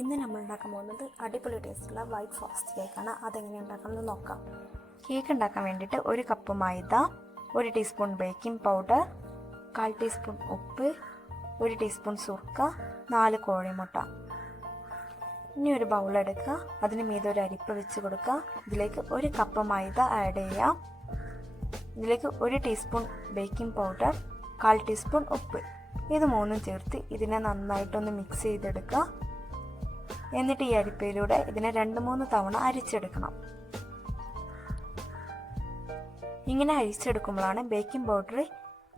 ഇന്ന് നമ്മൾ ഉണ്ടാക്കാൻ പോകുന്നത് അടിപൊളി ടേസ്റ്റുള്ള വൈറ്റ് ഫോറസ്റ്റ് കേക്കാണ്. അതെങ്ങനെ ഉണ്ടാക്കണമെന്ന് നോക്കാം. കേക്ക് ഉണ്ടാക്കാൻ വേണ്ടിയിട്ട് 1 കപ്പ് മൈദ, 1 ടീസ്പൂൺ ബേക്കിംഗ് പൗഡർ, 1/4 ടീസ്പൂൺ ഉപ്പ്, 1 ടീസ്പൂൺ സുർക്ക, 4 കോഴിമുട്ട. ഇനി ഒരു ബൗളെടുക്കുക, അതിന് മീതെ ഒരു അരിപ്പ വെച്ച് കൊടുക്കുക. ഇതിലേക്ക് 1 കപ്പ് മൈദ ആഡ് ചെയ്യാം. ഇതിലേക്ക് 1 ടീസ്പൂൺ ബേക്കിംഗ് പൗഡർ, 1/4 ടീസ്പൂൺ ഉപ്പ്, ഇത് മൂന്നും ചേർത്ത് ഇതിനെ നന്നായിട്ടൊന്ന് മിക്സ് ചെയ്തെടുക്കുക. എന്നിട്ട് ഈ അരിപ്പയിലൂടെ ഇതിനെ 2-3 തവണ അരിച്ചെടുക്കണം. ഇങ്ങനെ അരിച്ചെടുക്കുമ്പോഴാണ് ബേക്കിംഗ് പൗഡർ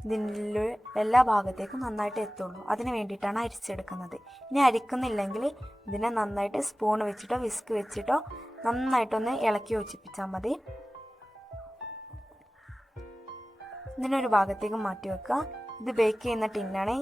ഇതിൻ്റെ എല്ലാ ഭാഗത്തേക്കും നന്നായിട്ട് എത്തുള്ളൂ. അതിന് വേണ്ടിയിട്ടാണ് അരിച്ചെടുക്കുന്നത്. ഇനി അരിക്കുന്നില്ലെങ്കിൽ ഇതിനെ നന്നായിട്ട് സ്പൂൺ വെച്ചിട്ടോ വിസ്ക് വെച്ചിട്ടോ നന്നായിട്ടൊന്ന് ഇളക്കി യോജിപ്പിച്ചാൽ മതി. ഇതിനൊരു ഭാഗത്തേക്ക് മാറ്റി വെക്കുക. ഇത് ബേക്ക് ചെയ്യുന്ന ടിന്നാണ്.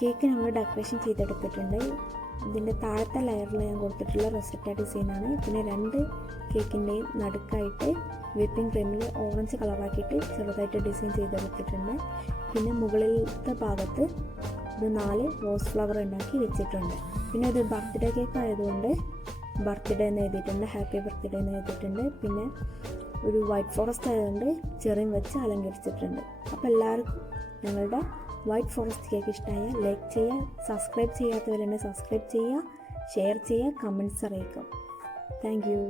കേക്ക് നമ്മൾ ഡെക്കറേഷൻ ചെയ്തെടുത്തിട്ടുണ്ട്. ഇതിൻ്റെ താഴത്തെ ലെയറിൽ ഞാൻ കൊടുത്തിട്ടുള്ള റൊസറ്റ ഡിസൈനാണ്. പിന്നെ 2 കേക്കിൻ്റെയും നടുക്കായിട്ട് വിപ്പിംഗ് ക്രീമിൽ ഓറഞ്ച് കളറാക്കിയിട്ട് ചെറുതായിട്ട് ഡിസൈൻ ചെയ്തെടുത്തിട്ടുണ്ട്. പിന്നെ മുകളിലത്തെ ഭാഗത്ത് ഇത് 4 റോസ് ഫ്ലവർ ഉണ്ടാക്കി വെച്ചിട്ടുണ്ട്. പിന്നെ ഇത് ബർത്ത്ഡേ കേക്ക് ആയതുകൊണ്ട് ബർത്ത്ഡേ എന്ന് എഴുതിയിട്ടുണ്ട്, ഹാപ്പി ബർത്ത്ഡേ എന്ന് എഴുതിയിട്ടുണ്ട്. പിന്നെ ഒരു വൈറ്റ് ഫോറസ്റ്റ് ആയതുകൊണ്ട് ചെറിയും വെച്ച് അലങ്കരിച്ചിട്ടുണ്ട്. അപ്പോൾ എല്ലാവർക്കും ഞങ്ങളുടെ വൈറ്റ് ഫോറസ്റ്റ് കേക്ക് ഇഷ്ടമായ ലൈക്ക് ചെയ്യുക, സബ്സ്ക്രൈബ് ചെയ്യാത്തവരുണ്ടെങ്കിൽ സബ്സ്ക്രൈബ് ചെയ്യുക, ഷെയർ ചെയ്യുക, കമൻറ്റ്സ് അറിയിക്കുക. Thank you.